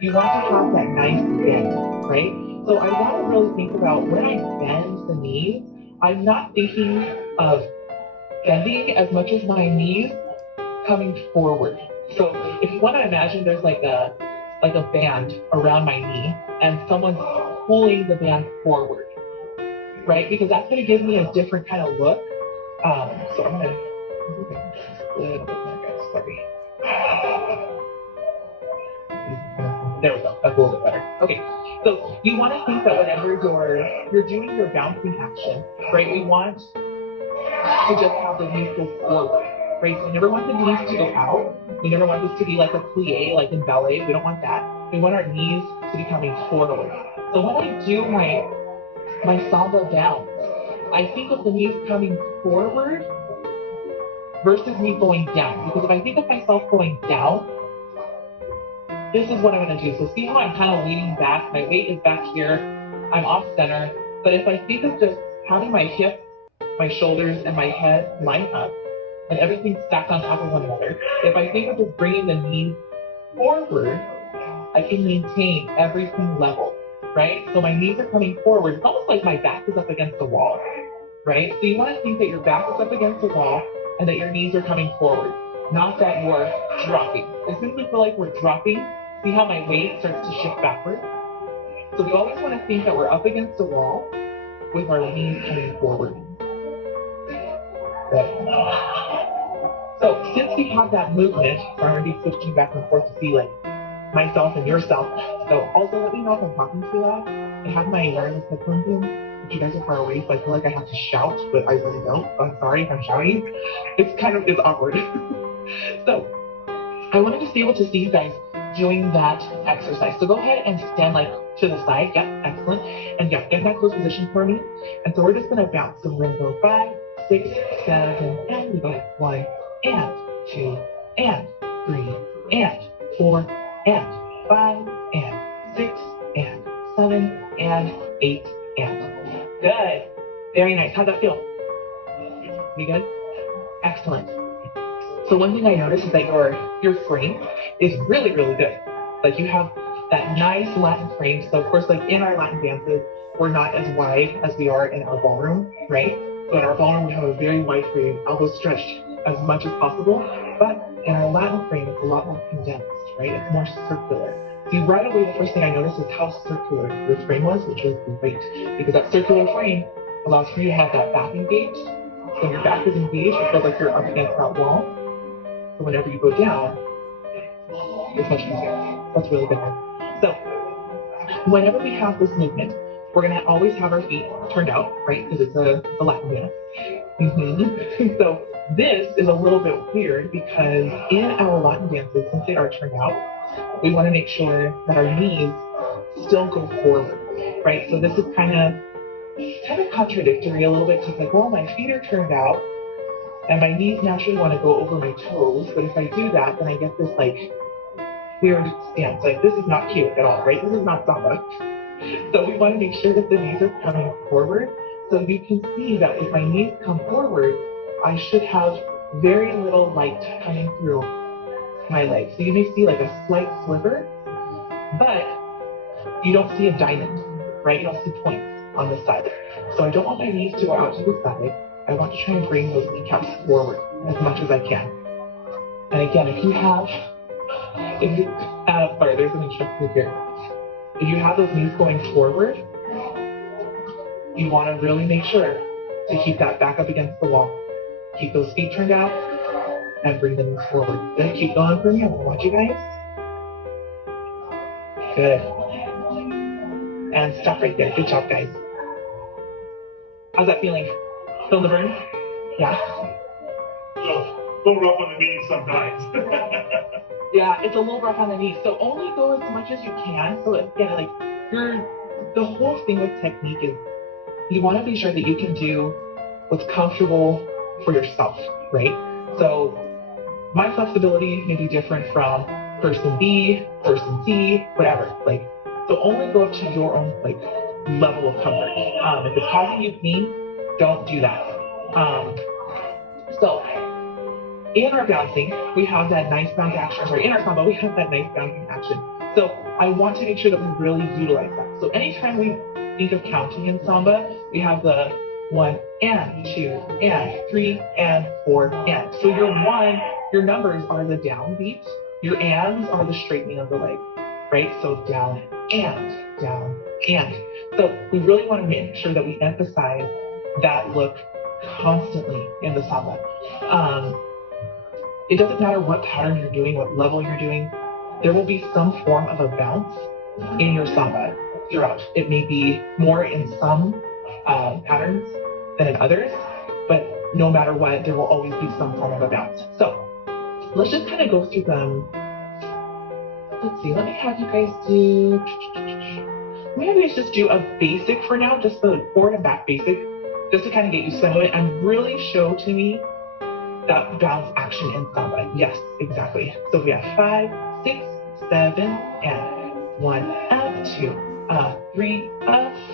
You want to have that nice bend, right? So I want to really think about when I bend the knees, I'm not thinking of bending as much as my knees coming forward. So if you want to imagine there's like a band around my knee and someone's pulling the band forward, right? Because that's going to give me a different kind of look. So I'm going to a little bit more, guys. Sorry. There we go. That's a little bit better. Okay. So you want to think that whenever you're doing your bouncing action, right? We want to just have the knees go forward, right? So we never want the knees to go out. We never want this to be like a plie, like in ballet. We don't want that. We want our knees to be coming forward. So when I do my samba bounce, I think of the knees coming forward versus me going down. Because if I think of myself going down, this is what I'm going to do. So see how I'm kind of leaning back. My weight is back here. I'm off center. But if I think of just having my hips, my shoulders, and my head line up, and everything stacked on top of one another, if I think of just bringing the knees forward, I can maintain everything level, right? So my knees are coming forward. It's almost like my back is up against the wall, right? So you want to think that your back is up against the wall and that your knees are coming forward, not that you're dropping. As soon as we feel like we're dropping, see how my weight starts to shift backward? So we always want to think that we're up against the wall with our knees coming forward. Good. So since we have that movement, so I'm going to be switching back and forth to see like myself and yourself. So also let me know if I'm talking too loud. I have my wireless headphones in, but you guys are far away, so I feel like I have to shout, but I really don't. So I'm sorry if I'm shouting. It's awkward. So I wanted to be able to see you guys doing that exercise. So go ahead and stand like to the side. Yep, excellent. And yeah, get in that close position for me. And so we're just gonna bounce. So we're gonna go 5, 6, 7, and we go 1, and 2, and 3, and 4, and 5, and 6, and 7, and 8, and. Good. Very nice. How'd that feel? You good? Excellent. So one thing I noticed is that your frame is really, really good. Like you have that nice Latin frame. So of course, like in our Latin dances, we're not as wide as we are in our ballroom, right? So in our ballroom, we have a very wide frame, elbows stretched as much as possible. But in our Latin frame, it's a lot more condensed, right? It's more circular. So right away, the first thing I noticed is how circular your frame was, which was great. Because that circular frame allows for you to have that back engaged. So when your back is engaged, it feels like you're up against that wall. So whenever you go down, it's much easier. That's really good. So whenever we have this movement, we're going to always have our feet turned out, right? Because it's a Latin dance. So this is a little bit weird because in our Latin dances, since they are turned out, we want to make sure that our knees still go forward, right? So this is kind of contradictory a little bit because like, well, my feet are turned out, and my knees naturally want to go over my toes, but if I do that, then I get this like weird stance. Like this is not cute at all, right? This is not samba. So we want to make sure that the knees are coming forward. So you can see that if my knees come forward, I should have very little light coming through my legs. So you may see like a slight sliver, but you don't see a diamond, right? You don't see points on the side. So I don't want my knees to go out to the side. I want to try and bring those kneecaps forward as much as I can. And again, there's an instruction here. If you have those knees going forward, you want to really make sure to keep that back up against the wall. Keep those feet turned out and bring the knees forward. Good, keep going for me. I want to watch you guys. Good. And stop right there. Good job, guys. How's that feeling? Feel the burn? Yeah. A little rough on the knees sometimes. Yeah, it's a little rough on the knees. So only go as much as you can. So again, like the whole thing with technique is you want to be sure that you can do what's comfortable for yourself, right? So my flexibility may be different from person B, person C, whatever. Like, so only go up to your own like level of comfort. If it's causing you pain, don't do that. So in our bouncing, we have that nice bounce action, or in our samba, we have that nice bouncing action. So I want to make sure that we really utilize that. So anytime we think of counting in samba, we have the 1 and 2 and 3 and 4 and. So your numbers are the downbeat, your ands are the straightening of the leg, right? So down and down and. So we really want to make sure that we emphasize that look constantly in the samba. It doesn't matter what pattern you're doing, what level you're doing, there will be some form of a bounce in your samba throughout. It may be more in some patterns than in others, but no matter what, there will always be some form of a bounce. So let's just kind of go through them. Let's see, let me have you guys just do a basic for now, just the forward and back basic, just to kind of get used to it and really show to me that bounce action in samba. Yes, exactly. So we have 5, 6, 7, and 1, up, 2, 3,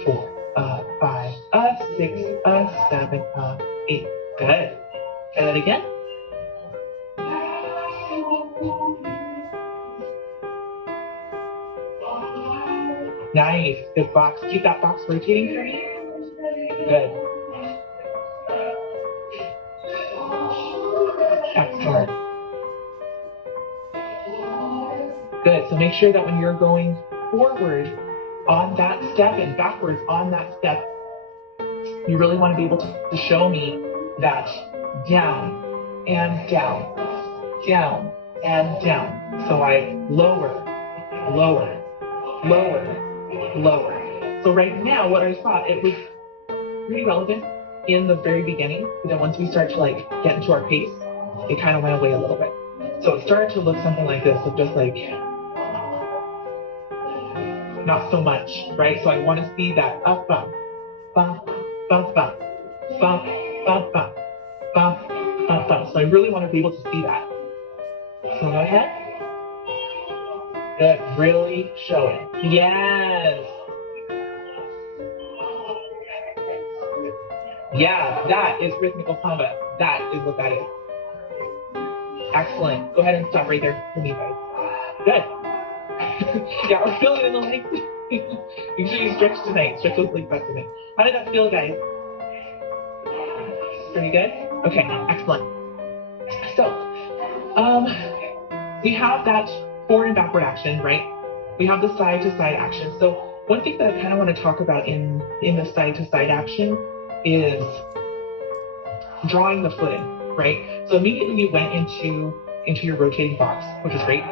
4, 5, 6, 7, 8. Good. Try that again. Nice. Good box. Keep that box rotating for me. Good. Excellent. Good. So make sure that when you're going forward on that step and backwards on that step, you really want to be able to show me that down and down, down and down. So I lower, lower, lower, lower. So right now, what I saw, it was pretty relevant in the very beginning, but then once we start to like get into our pace, it kind of went away a little bit. So it started to look something like this, of just like, not so much, right? So I want to see that up, bump, bump, bump, bump, bump, bump, bump, bump, bump, bump. So I really want to be able to see that. So go ahead. Good, really show it. Yes. Yeah, that is rhythmical samba. That is what that is. Excellent. Go ahead and stop right there for me, guys. Good. Yeah, we're feeling it in the legs. Make sure you stretch tonight. Stretch those legs back tonight. How did that feel, guys? Pretty good? Okay, excellent. So, we have that forward and backward action, right? We have the side to side action. So one thing that I kind of want to talk about in the side to side action is drawing the foot in, right? So immediately we went into your rotating box, which is great.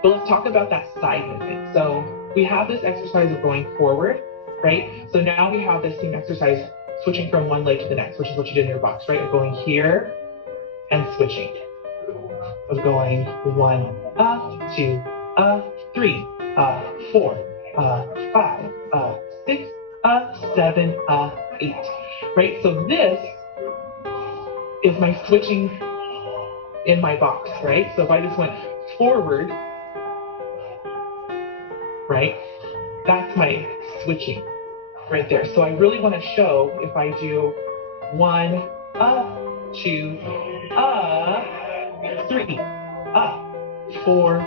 But let's talk about that side movement. So we have this exercise of going forward, right? So now we have this same exercise switching from one leg to the next, which is what you did in your box, right? Of going here and switching. Of going 1, 2, 3, 4, 5, 6, 7, 8, right? So this is my switching in my box, right? So if I just went forward, right? That's my switching right there. So I really want to show if I do 1, 2, 3, 4,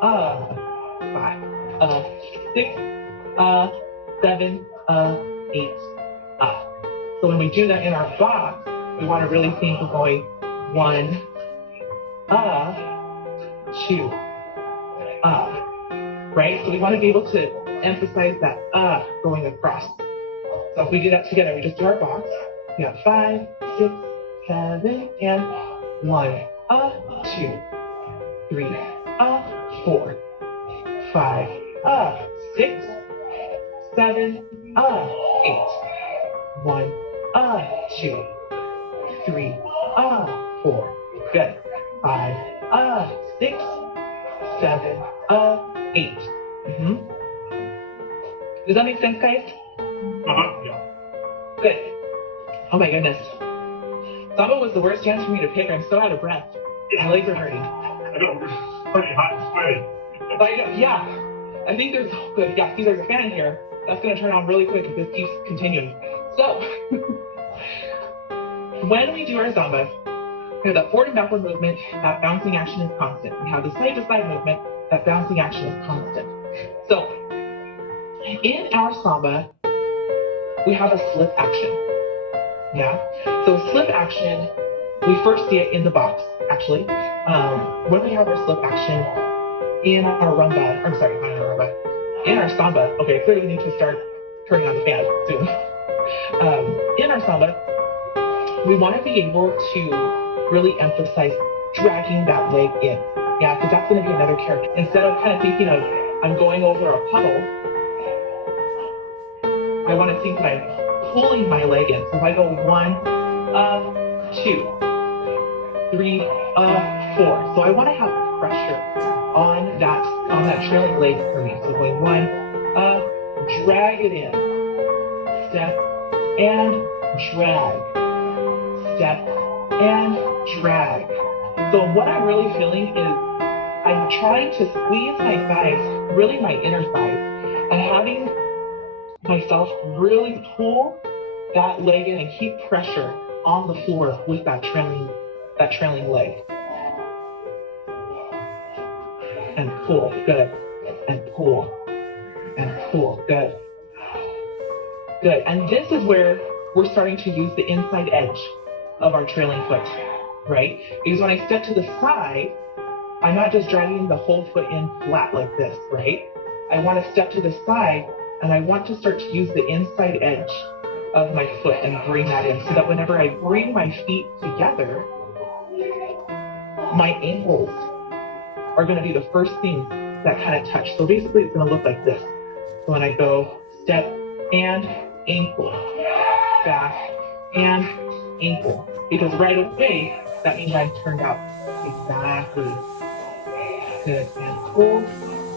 5, 6, 7, 8, So when we do that in our box, we want to really think of going 1, 2, right? So we want to be able to emphasize that going across. So if we do that together, we just do our box. We have 5, 6, 7, and 1, 2, 3, 4, 5, 6, 7, 8. 1, 2, 3, 4. Good. 5, 6, 7, 8. Does that make sense, guys? Yeah. Good. Oh my goodness. Samba was the worst dance for me to pick. I'm so out of breath. My legs are hurting. I know, we're pretty hot and sweaty. Yeah. I think there's, good. Yeah, see, there's a fan in here. That's going to turn on really quick if this keeps continuing. So, when we do our samba, We have that forward and backward movement, that bouncing action is constant. We have the side to side movement, that bouncing action is constant. So in our samba, we have a slip action. Yeah. So a slip action, we first see it in the box, actually. When we have our slip action in our rumba, I'm sorry, not in our rumba, in our samba, okay, clearly we need to start turning on the fan soon. In our samba, we want to be able to really emphasize dragging that leg in. Yeah, because that's going to be another character. Instead of kind of thinking of, I'm going over a puddle, I want to think that I'm pulling my leg in. So if I go 1, 2, 3, 4. So I want to have pressure on that trailing leg for me. So going 1, drag it in, step and drag, step and drag. So what I'm really feeling is I'm trying to squeeze my thighs, really my inner thighs, and having myself really pull that leg in and keep pressure on the floor with that trailing leg. And pull, good. And pull. And pull, good. Good. And this is where we're starting to use the inside edge of our trailing foot, right? Because when I step to the side, I'm not just dragging the whole foot in flat like this, right? I want to step to the side and I want to start to use the inside edge of my foot and bring that in so that whenever I bring my feet together, my ankles are going to be the first thing that kind of touch. So basically it's going to look like this. So when I go step and ankle, back and ankle, because right away that means I'm turned out. Exactly. Good. And pull.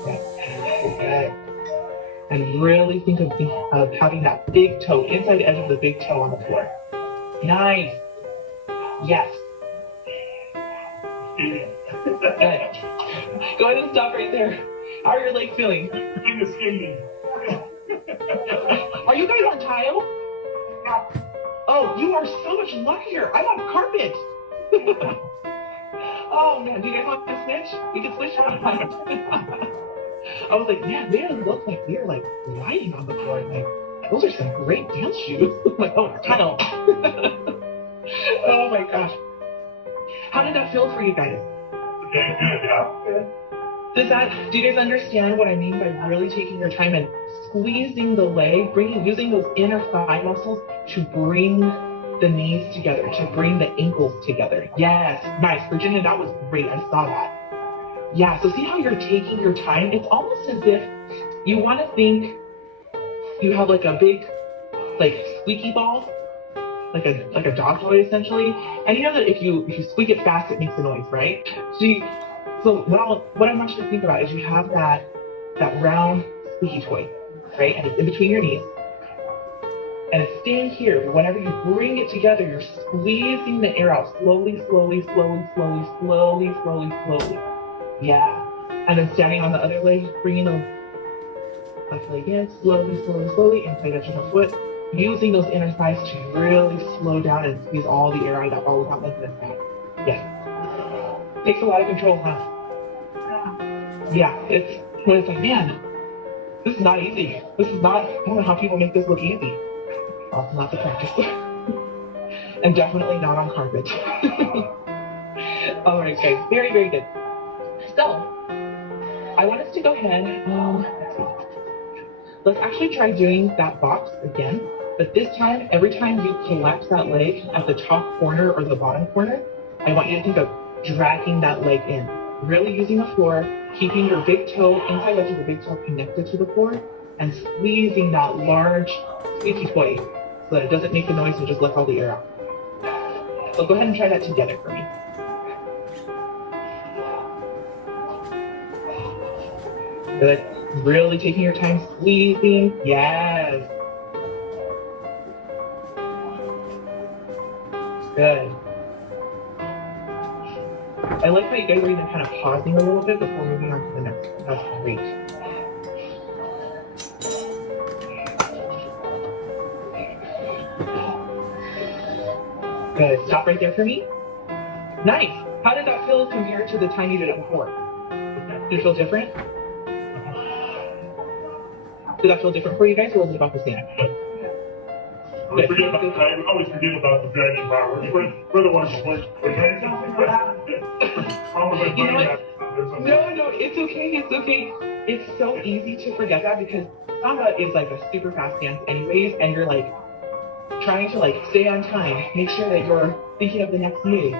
Good. And really think of having that big toe, inside edge of the big toe on the floor. Nice. Yes. Good. Go ahead and stop right there. How are your legs feeling? Are you guys on tile? Oh, you are so much luckier. I'm on carpet. Oh man, do you guys want to switch? We can switch around. I was like, man, they look like they're like lying on the floor. Like, those are some great dance shoes. I'm like, oh, tile. Oh my gosh. How did that feel for you guys? Okay, good, yeah. Do you guys understand what I mean by really taking your time and squeezing the leg, using those inner thigh muscles to bring the knees together, to bring the ankles together? Yes, nice. Virginia, that was great. I saw that. Yeah, so see how you're taking your time? It's almost as if you want to think you have like a big, like squeaky ball, like a dog toy essentially. And you know that if you squeak it fast, it makes a noise, right? So what I want you to think about is you have that round squeaky toy, right? And it's in between your knees. And it's staying here. But whenever you bring it together, you're squeezing the air out slowly, slowly, slowly, slowly, slowly, slowly, slowly. Yeah. And then standing on the other leg, bringing the left leg in, slowly, slowly, slowly, inside edge of the foot. Using those inner thighs to really slow down and squeeze all the air out of that ball without letting it back. Yeah. Takes a lot of control, huh? Yeah. It's like, man, this is not easy. I don't know how people make this look easy. Also not to practice. And definitely not on carpet. All right, guys. Very, very good. So, I want us to go ahead, let's actually try doing that box again, but this time, every time you collapse that leg at the top corner or the bottom corner, I want you to think of dragging that leg in, really using the floor, keeping your big toe, inside edge of the big toe connected to the floor, and squeezing that large squeaky toy so that it doesn't make the noise and just lets all the air out. So go ahead and try that together for me. Good. Really taking your time squeezing. Yes. Good. I like how you guys are even kind of pausing a little bit before moving on to the next one. That's great. Good. Stop right there for me. Nice. How did that feel compared to the time you did it before? Did it feel different? Did that feel different for you guys, or was it about the same? We always forget about the dragging part. We're the ones who push. You know what? No, it's okay. It's okay. It's so easy to forget that because samba is like a super fast dance anyways, and you're like trying to like stay on time, make sure that you're thinking of the next move,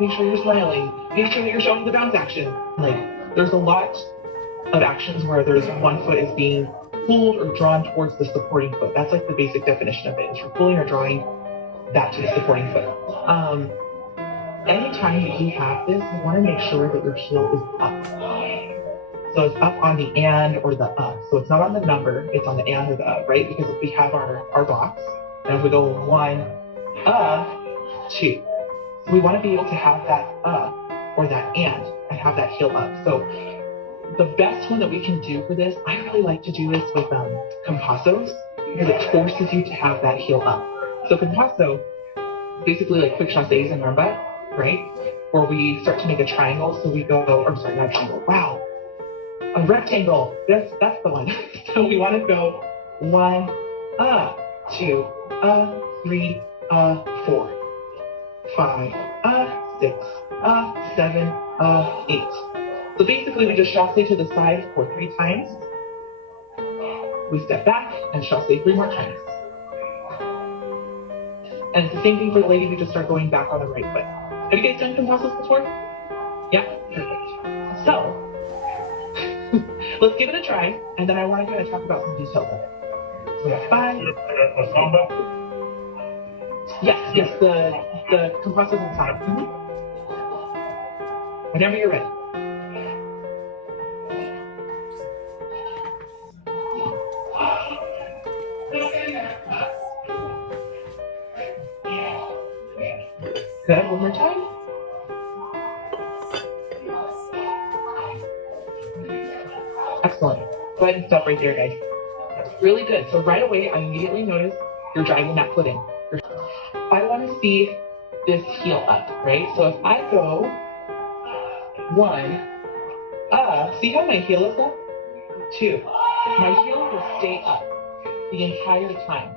make sure you're smiling, make sure that you're showing the bounce action. Like there's a lot of actions where there's one foot is being pulled or drawn towards the supporting foot. That's like the basic definition of it. Is you're pulling or drawing that to the supporting foot. Anytime that you have this, you want to make sure that your heel is up. So it's up on the and or the up. So it's not on the number, it's on the and or the up, right? Because if we have our box, and if we go 1, 2. So we want to be able to have that or that and have that heel up. So the best one that we can do for this, I really like to do this with compassos, because it forces you to have that heel up. So compasso, basically like quick chassés in rumba, right? Where we start to make a triangle, so we go, or sorry, not a triangle, wow. A rectangle, that's the one. So we want to go 1, 2, 3, 4, 5, 6, 7, 8. So basically we just chassé to the side for 3 times. We step back and chassé 3 more times. And it's the same thing for the lady, we just start going back on the right foot. Have you guys done compassos before? Yeah, perfect. So, let's give it a try, and then I want to kind of talk about some details of it. So we have 5. A samba? Yes, the compassos in time. Whenever you're ready. Good, one more time. Excellent. Go ahead and stop right there, guys. Really good. So right away, I immediately notice you're driving that foot in. I want to see this heel up, right? So if I go 1, see how my heel is up? 2. My heel will stay up the entire time.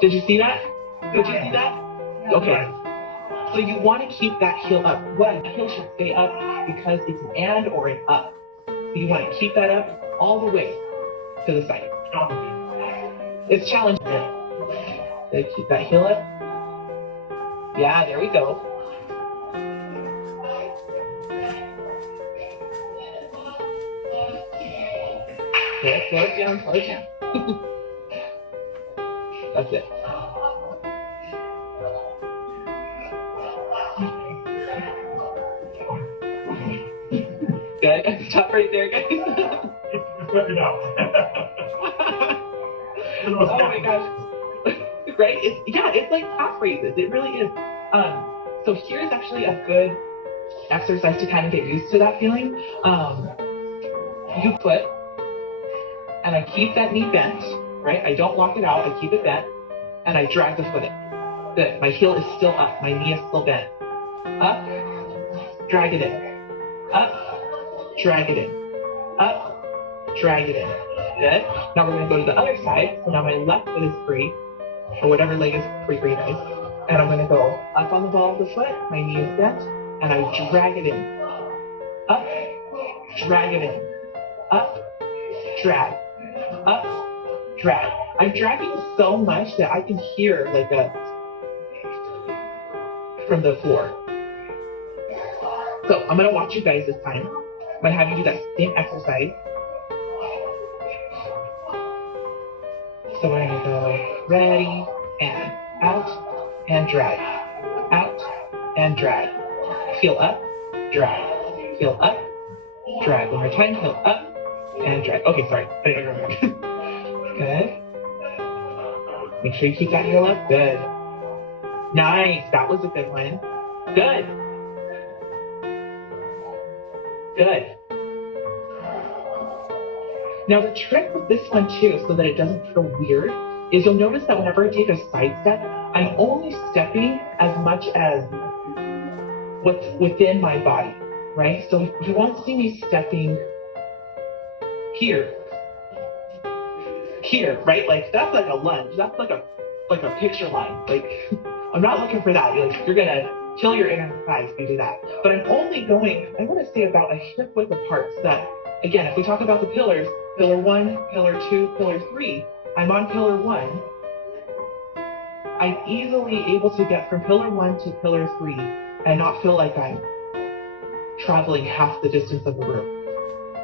Did you see that? Did you see that? Okay. So you want to keep that heel up. One, the heel should stay up because it's an and or an up. So you want to keep that up all the way to the side. It's challenging. So keep that heel up. Yeah, there we go. Okay, slow it down, slow it down. That's it. Good. Stop right there, guys. Let me know. Oh my gosh. Right? It's like half phrases. It really is. So here's actually a good exercise to kind of get used to that feeling. You put, and I keep that knee bent, right? I don't lock it out. I keep it bent, and I drag the foot in. Good. My heel is still up. My knee is still bent. Up, drag it in. Up, drag it in. Up, drag it in. Good. Now we're going to go to the other side. So now my left foot is free, or whatever leg is free for you guys. And I'm going to go up on the ball of the foot. My knee is bent, and I drag it in. Up, drag it in. Up, drag. Up, drag. I'm dragging so much that I can hear like from the floor. So I'm going to watch you guys this time. I'm going to have you do that same exercise. So we're going to go ready, and out, and drag. Out, and drag. Heel up, drag. Heel up, drag. One more time, heel up, and drag. Okay, sorry. Good. Make sure you keep that heel up. Good. Nice. That was a good one. Good. Good. Now the trick with this one too, so that it doesn't feel weird, is you'll notice that whenever I take a side step, I'm only stepping as much as what's within my body, right? So you won't see me stepping here, right? Like that's like a lunge. That's like a picture line. Like I'm not looking for that. You're gonna kill your inner thighs if you do that. But I'm only going, I want to say about a hip width apart. So that again, if we talk about the pillars, pillar 1, pillar 2, pillar 3, I'm on pillar 1. I'm easily able to get from pillar 1 to pillar 3 and not feel like I'm traveling half the distance of the room.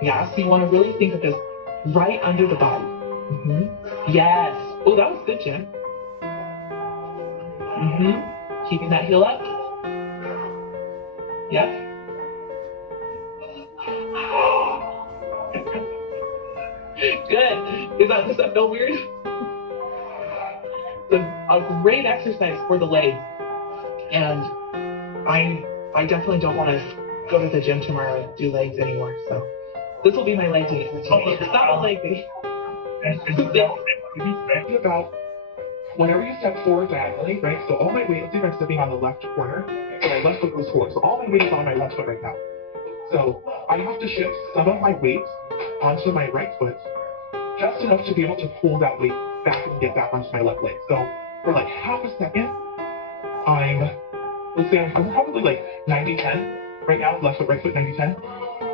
Yeah, so you want to really think of this right under the body. Yes. Oh, that was good, Jen. Keeping that heel up. Yep. Good. Does that feel weird? It's a great exercise for the legs. And I definitely don't want to go to the gym tomorrow and do legs anymore. So this will be my leg day. It's not a leg day. Think about whenever you step forward diagonally, right? So all my weight, let's say I'm stepping on the left corner, so my left foot goes forward. So all my weight is on my left foot right now. So I have to shift some of my weight onto my right foot, just enough to be able to pull that weight back and get back onto my left leg. So for like half a second, let's say I'm probably like 90-10 right now, left foot, right foot, 90-10.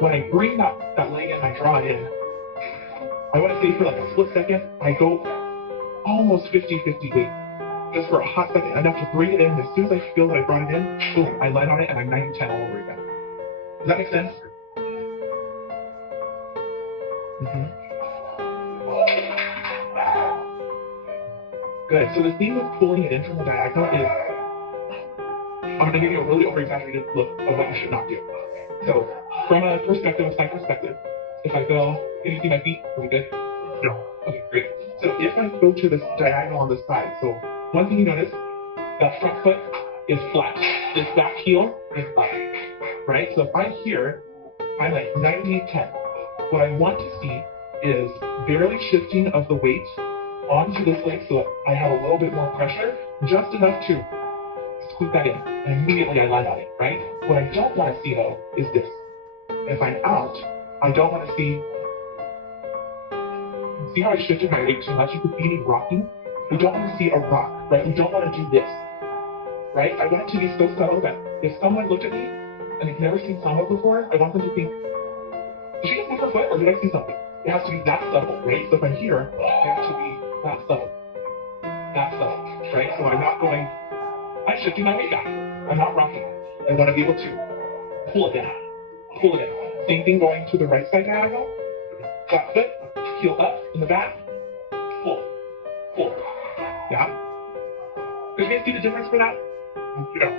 When I bring that leg in, I draw it in. I want to say for like a split second, I go almost 50-50 weight. Just for a hot second, enough to bring it in. As soon as I feel that I brought it in, boom, I land on it and I'm 90-10 all over again. Does that make sense? Good. So the theme with pulling it in from the diagonal is, I'm going to give you a really over-exaggerated look of what you should not do. So from a perspective, a side perspective, if I go, can you see my feet? Are we good? Yeah. Okay, great. So if I go to this diagonal on the side, so one thing you notice, that front foot is flat. This back heel is up, right? So if I'm here, I'm like 90-10. What I want to see is barely shifting of the weight onto this leg so that I have a little bit more pressure, just enough to squeeze that in, and immediately I land on it, right? What I don't want to see though is this. If I'm out, I don't want to see how I shifted my weight too much? You could see me rocking. We don't want to see a rock, right? We don't want to do this, right? I want it to be so subtle that if someone looked at me and they've never seen samba before, I want them to think, did she just move her foot or did I see something? It has to be that subtle, right? So if I'm here, I have to be that subtle, right? So I'm not going, I'm shifting my weight back. I'm not rocking. I want to be able to pull it in. Same thing going to the right side diagonal. Flat foot, heel up in the back, pull. Yeah? Did you guys see the difference for that? Yeah.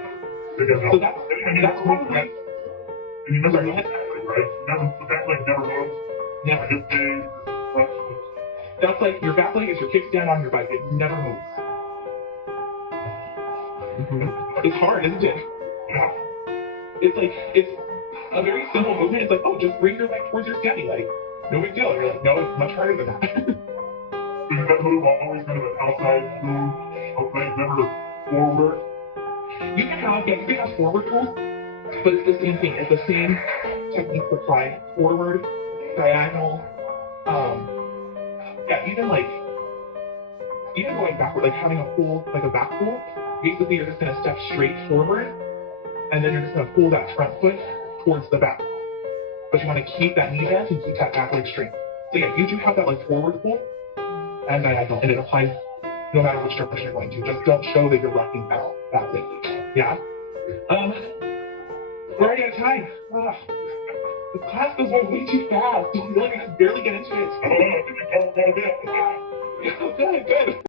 So that's probably. And you remember the back leg, right? The back leg never moves. Never. Hip day, That's like your back leg is your kickstand on your bike. It never moves. It's hard, isn't it? Yeah. It's like, it's a very simple movement. It's like, oh, just bring your leg towards your standing leg. No big deal. You're like, no, it's much harder than that. So is that move always kind of an outside move? Outside, never forward? You can have forward pulls, but it's the same thing. It's the same technique applied. Forward, diagonal, even going backward, like having a pull, like a back pull. Basically, you're just going to step straight forward, and then you're just going to pull that front foot towards the back. But you want to keep that knee bent and keep that back leg straight. So yeah, you do have that like forward pull and diagonal, and it applies no matter which direction you're going to. Just don't show that you're rocking out. That's it. Yeah. We're already out of time. The class goes by way too fast. You really can barely get into it. I don't know. I think you talked about it. Yeah, good.